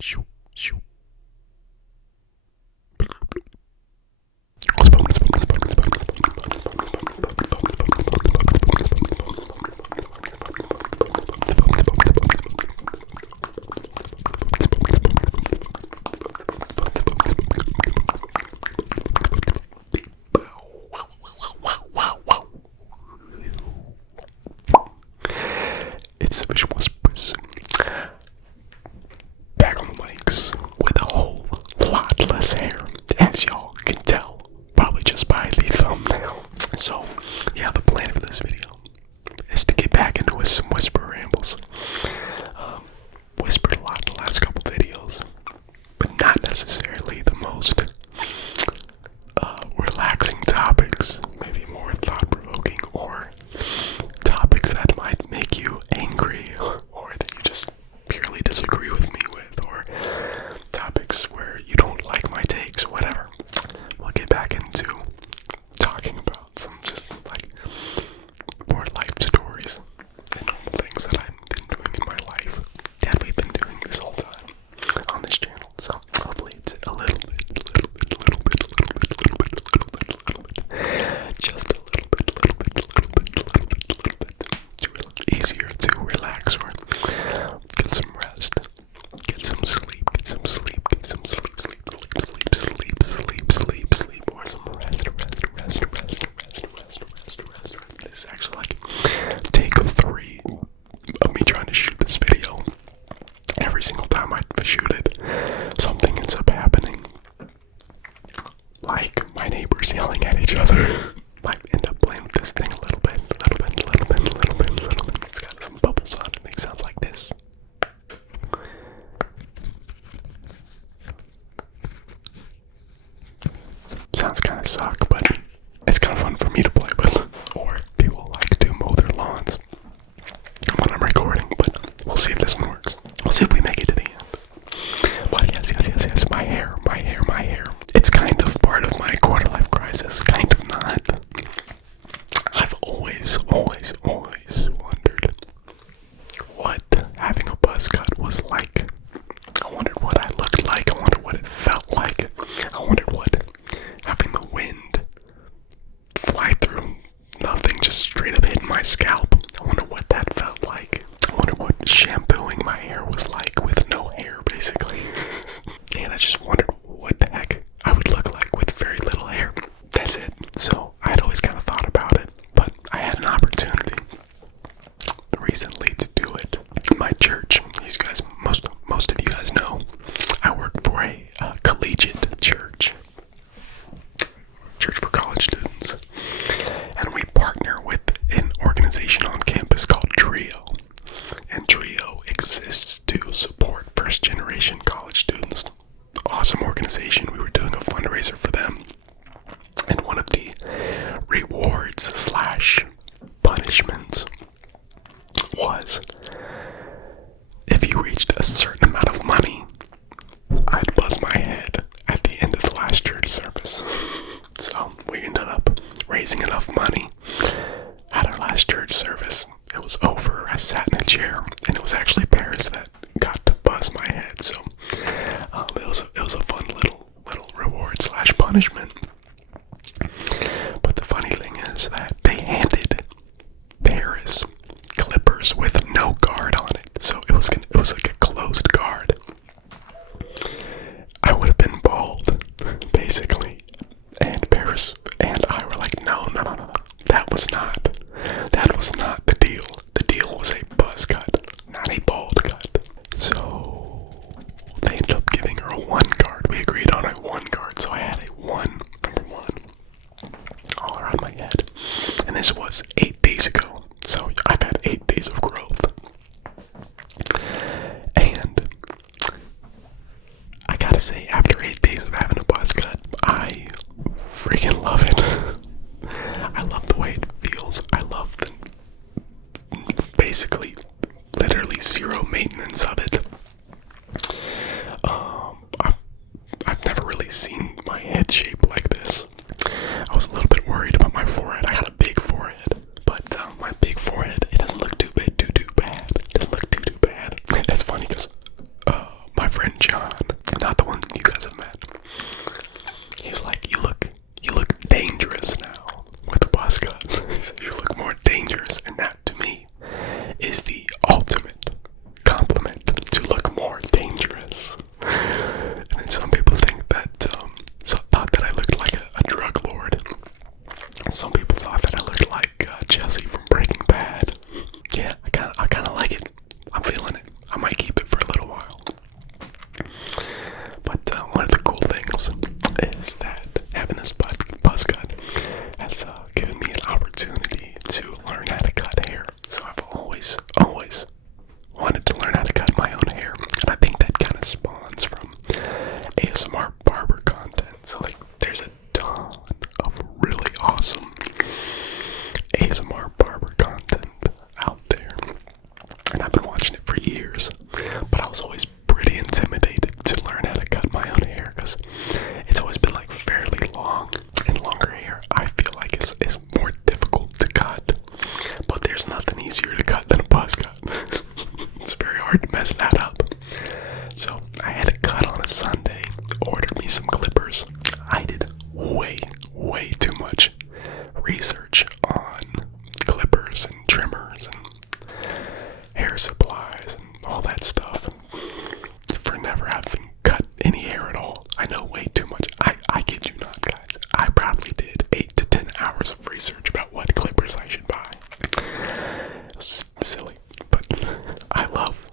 Shoo, shoo. It's Sufficient Whispers. Back on the mics with a whole lot less hair, as y'all can tell, probably just by the thumbnail. So, yeah, the plan for this video is to get back into some whisper rambles. Whispered a lot in the last couple videos, but not necessarily the most relaxing topics, maybe more thought-provoking, or topics that might make you angry, or that you just purely disagree with me with, or topics where you don't like my takes, whatever. We'll get back into talking about some just like more life stories and normal things that I've been doing in my life, that we've been doing this whole time on this channel. So hopefully it's a little bit, just a little bit easier to relax or get some rest, get some sleep, or some rest. This is actually like take 3 of me trying to shoot this video. Every single time I shoot it, something ends up happening. Like my neighbors yelling at each other. Might end up playing with this thing a little bit. It's got some bubbles on it. Makes sounds like this. Sounds kind of suck, but it's kind of fun for me to play with. Or people like to mow their lawns when I'm recording, but we'll see if this one works. We'll see if we make it to the end. But yes, my hair. It's kind of part of my quarter life crisis, kind of not. I've always wondered what having a buzz cut was like. I wondered what I looked like. I wondered what it felt like. I wondered what having the wind fly through nothing, just straight up hitting my scalp. I wonder what that felt like. I wonder what shampooing my hair was like with no hair, basically. And I just wondered what the heck I would look like with very little hair. That's it. So I'd always kind of thought about it, but I had an opportunity recently to do it. My church, these guys, most of you guys know, I work for a collegiate church for college students, and we partner with an organization on campus called Trio, and Trio exists to support first-generation college students. Awesome organization. We were doing a fundraiser for them, and one of the rewards / punishments was if you reached a certain amount of money, I'd buzz my head at the end of the last church service. So we ended up raising enough money at our last church service. It was over. I sat in a chair, and it was actually Paris that got to buzz my head. So it was a fun little reward / punishment. But the funny thing is that they handed Paris clippers with no guard on it. So it was like a closed guard. I would have been bald, basically. And Paris and I were like, no. That was not the deal. The deal was a buzz cut, not a bald cut. So they ended up giving her a 1 guard. We agreed on a 1 guard, so I had a number 1, all around my head. And this was 8 days ago. So I've had 8 days of growth. And I gotta say, after 8 days of having a buzz cut, I freaking love it. I love the way it feels. I love the basically literally 0 maintenance of it. I've never really seen my head shape like this. I was a little bit worried about my forehead. I got a big forehead, but my big forehead, it doesn't look too bad. It doesn't look too bad. That's funny because my friend friend John, not the one you guys have met. He was like, you look dangerous now with the buzz cut. He said, you look more dangerous, and that to me is the ultimate compliment, to look more dangerous. And then some people think that, thought that I looked like a drug lord. Some people thought that I looked like Jesse from Breaking Bad. Yeah, I kind of like it. I'm feeling it. I might keep it for a little while. But one of the cool things is that having this buzz cut has given me an opportunity to learn how to cut hair. So I've always wanted to learn how to cut my own hair, and I think that kind of spawns from ASMR barber content. So like, there's a ton of really awesome ASMR barber content out there, and I've been watching it for years, but I was always pretty intimidated to learn how to cut my own hair, because it's always been like fairly long, and longer hair I feel like is more difficult to cut, but there's nothing easier to cut than a buzz cut. It's very hard to mess that up. So I had a cut on a Sunday, ordered me some clippers. I did way too much research on clippers and trimmers and hair supplies and all that stuff, and for never having cut any hair at all. I know way too much. I kid you not, guys. I probably did 8 to 10 hours of research about what clippers I should buy. It's silly, but I love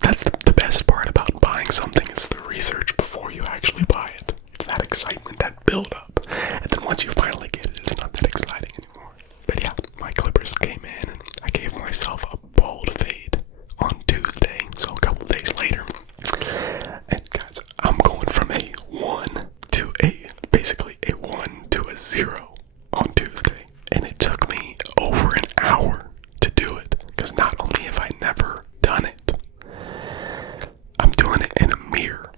that's the best part about buying something, is the research before you actually buy it. It's that excitement, that build up, and then once you finally get it, it's not that exciting anymore. But yeah, my clippers came in, and I gave myself a bald fade on Tuesday, so a couple days later. And guys, I'm going from a 1 to basically a 1 to a 0 on Tuesday, and it took me over an hour to do it, because not only have I never done it, I'm doing it in a mirror,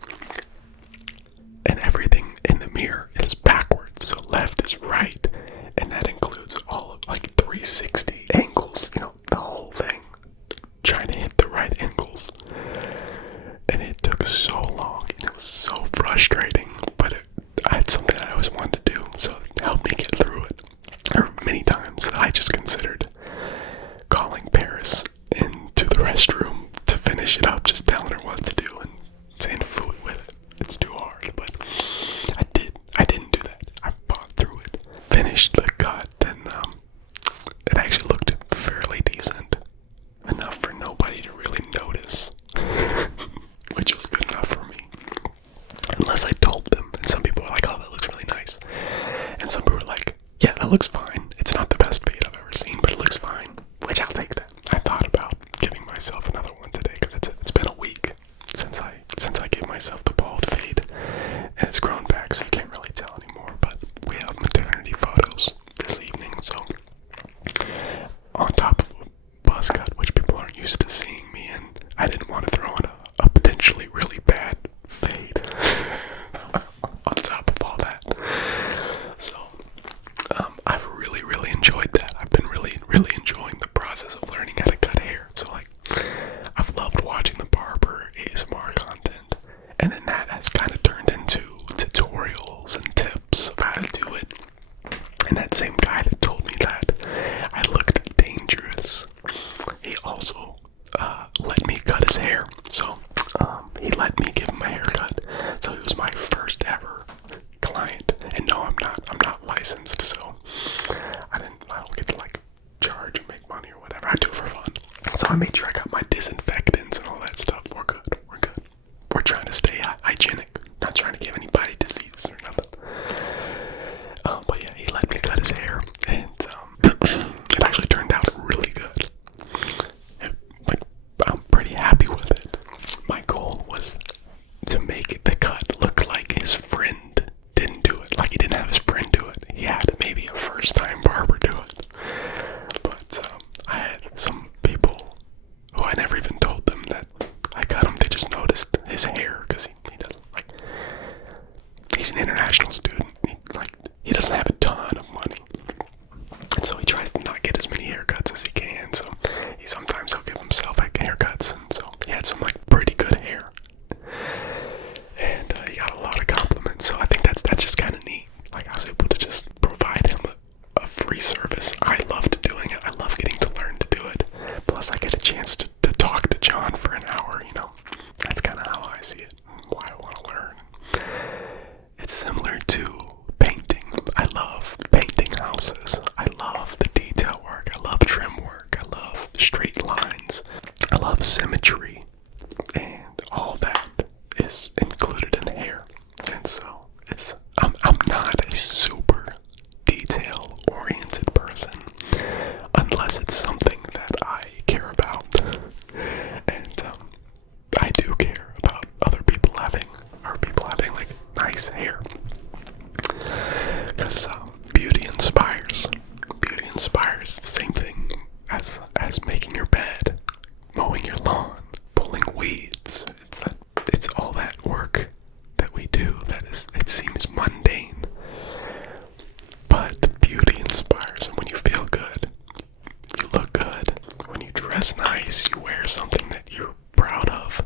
and everything in the mirror is backwards, so left is right, and that includes all of like 360 angles, the whole thing, trying to hit the right angles. And it took so long, and it was so frustrating, but I had something I always wanted to do, so it helped me get through it. There were many times that I just considered calling Paris into the restroom to finish it up, just telling her what to do and saying fooey with it. It's too hard, but I didn't do that. I fought through it, finished the cut, and it actually looked fairly decent, enough for nobody to really notice, which was good enough for me. Unless I told them, and some people were like, oh, that looks really nice, and some people were like, yeah, that looks fine. It's not the best fade I've ever seen, but it looks fine, which I'll take that. I thought about giving myself another one today, because it's been a week since I gave myself the bald fade, and it's grown back, so you can't really tell anymore. But we have maternity photos this evening, so on top of a buzz cut, which people aren't used to seeing me in, I didn't want to throw in a potentially really bad fade on top of all that. So I've really enjoyed that. I've been really enjoying the process of learning how to cut hair. So like, I've loved watching the barber ASMR content, and then that has kind of turned into tutorials and tips of how to do it. And that same guy that told me that I looked dangerous, he also let me cut his hair. So he let me give him a haircut. So he was my first ever client. And no, I'm not licensed, so I don't get to like charge and make money or whatever. I do it for fun. So I made sure I got my disinfectants and all that stuff. We're good. We're trying to stay hygienic, not trying to give anybody disease or nothing. But yeah, he let me cut his hair, and it actually turned out really good. I'm pretty happy with it. My goal was to make the cut look like his friend didn't do it, like he didn't have his friend do it. He had maybe a first-time barber do it. But I had some people who I never even told them that I cut him. They just noticed his hair, because he doesn't, like, he's an international student. He doesn't have a ton of money, and so he tries to not get as many haircuts as he can. So sometimes he'll give himself like haircuts, and so he had some like pretty good hair. is included in hair. And so I'm not a super detail-oriented person unless it's something that I care about. And I do care about people having like nice hair. Because beauty inspires. Beauty inspires. The same thing as making your bed, mowing your lawn, pulling weeds. It's all that work that we do it seems mundane. But beauty inspires, and when you feel good, you look good. When you dress nice, you wear something that you're proud of.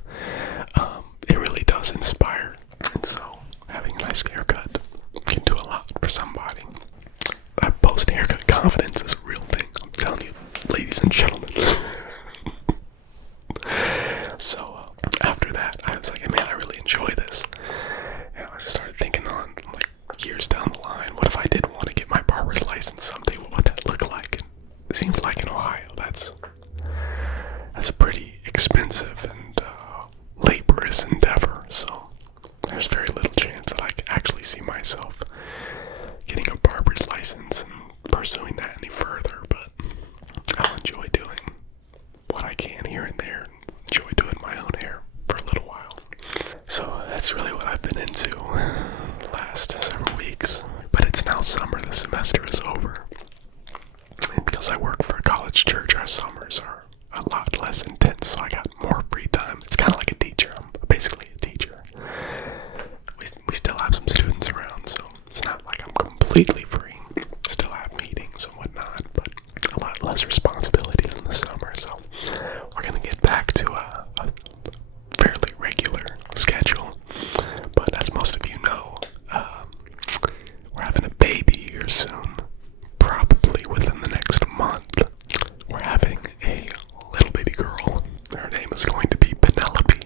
It really does inspire. And so having a nice haircut can do a lot for somebody. Post-haircut confidence is a real thing. I'm telling you, ladies and gentlemen. So after that, I was like, man, I really enjoy this. And I just started thinking on, like, years down the line, what if I did want to get my barber's license someday? What would that look like? And it seems like in Ohio, that's a pretty expensive and laborious endeavor. So there's very little chance that I could actually see myself getting a barber's license and pursuing that any further, but I'll enjoy doing what I can here and there, and enjoy doing my own hair for a little while. So that's really what I've been into the last several weeks. But it's now summer, the semester is over. And because I work for a college church, our summers are a lot less intense, so I got more free time. It's kind of like a teacher. I'm basically a teacher. We still have some students around, so it's not like I'm completely free. Still have meetings and whatnot, but a lot less responsibilities in the summer. So we're gonna get back to a fairly regular schedule. But as most of you know, we're having a baby here soon, probably within the next month. We're having a little baby girl. Her name is going to be Penelope.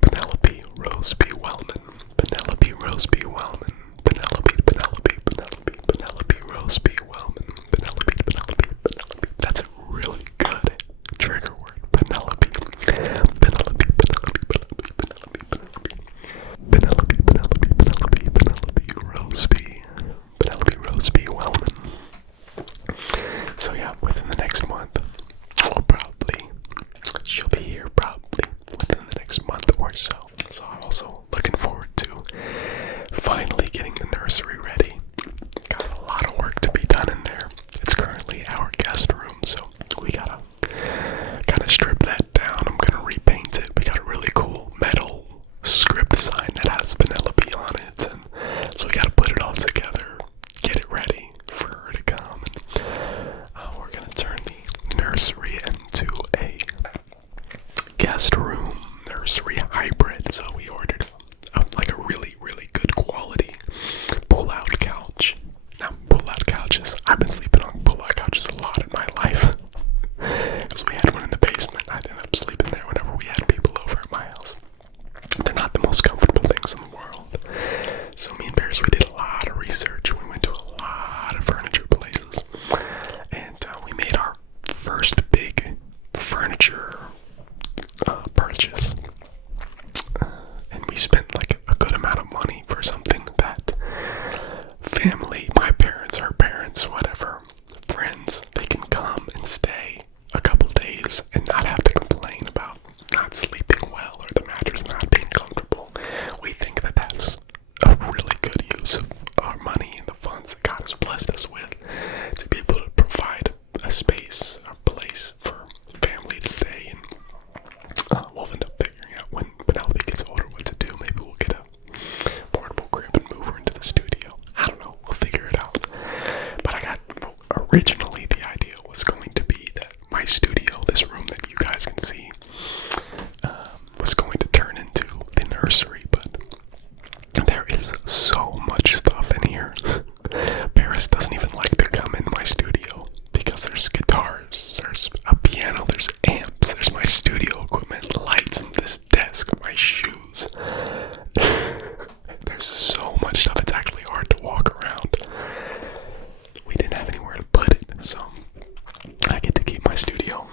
Penelope Roseby Wellman. Penelope Roseby Wellman. Penelope Roseby Wellman. Penelope. That's a really good trigger word. Penelope Roseby Wellman. So yeah, within the next month, she'll be here probably within the next month or so. So I'm also looking forward to finally getting the nursery ready. Got a lot of work to be done in there. It's currently our guest room, so we gotta kind of strip that down. I'm gonna repaint it. We got a really cool metal script sign that has Penelope on it, and so we gotta put it all together, get it ready for her to come. And we're gonna turn the nursery into a guest room nursery hybrid. So we ordered like a really good quality pull-out couch. Now, pull-out couches, I've been sleeping on pull-out couches a lot in my life because we had one in the basement. I'd end up sleeping there whenever we had people over at my house. They're not the most comfortable things in the world. So me and Paris, we did a lot of research. We went to a lot of furniture places, and we made our first big furniture purchase. And we spent like a good amount of money for something that family, my parents, her parents, whatever, friends, they can come and stay a couple days and not have to complain about not sleeping well or the mattress not being comfortable. We think that that's a really good use of our money and the funds that God has blessed us with to be able to provide a space, a place for family to stay. And we'll end up figuring out when Penelope gets older what to do. Maybe we'll get a portable crib and move her into the studio. I don't know. We'll figure it out. But originally the idea was going to be that my studio, this room that you guys can see, was going to turn into the nursery. But there is so much stuff in here. Paris doesn't even like to come in my studio because there's guitars, there's a piano, there's amps, there's my studio equipment, lights, and this desk, my shoes. There's so much stuff, it's actually hard to walk around. We didn't have anywhere to put it, so I get to keep my studio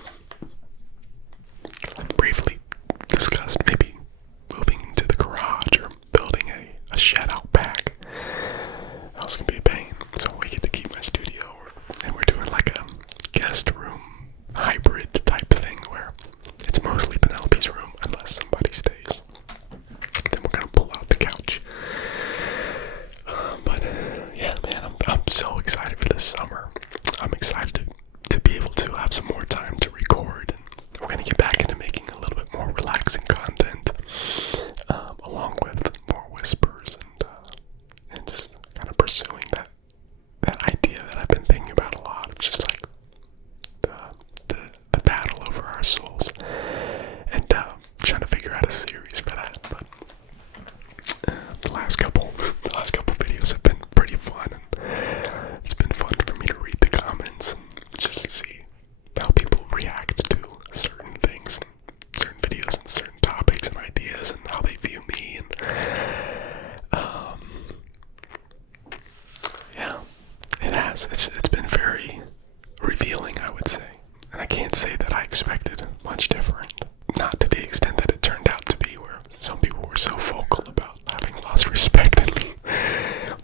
much different. Not to the extent that it turned out to be, where some people were so vocal about having lost respect in me.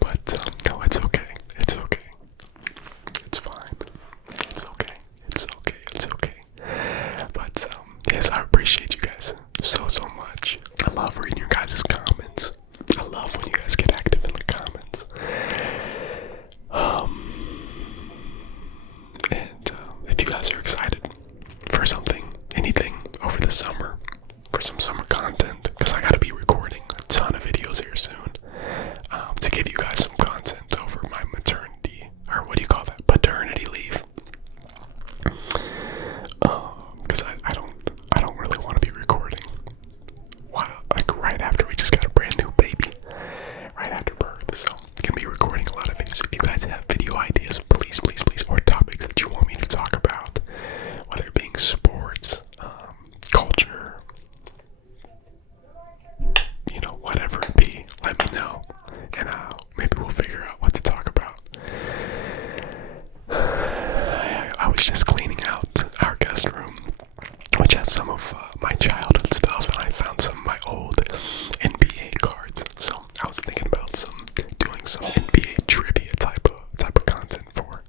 But no, it's okay. It's okay. It's fine. It's okay. It's okay. It's okay. But yes, I appreciate you guys so much. I love reading your guys' comments. I love when you guys get active in the comments. And if you guys are excited for something, anything over the summer, for some summer content, because I gotta be recording a ton of videos here soon, to give you guys some content over my maternity, or what do you call that, paternity leave. Because I don't really want to be recording like right after we just got a brand new baby, right after birth. So I'm gonna be recording a lot of videos. If you guys have video ideas, please, or topics that you want me to talk about, whether it being sports, culture, whatever it be, let me know, and maybe we'll figure out what to talk about. I was just cleaning out our guest room, which has some of my childhood stuff, and I found some of my old NBA cards. So I was thinking about doing some NBA trivia type of content for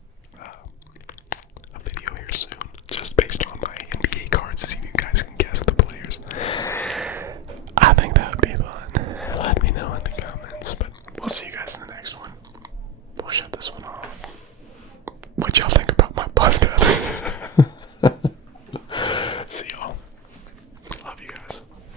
a video here soon, just based on my NBA cards, to see if you guys can guess the players. I think that would be fun. Let me know in the comments, but we'll see you guys in the next one. We'll shut this one off.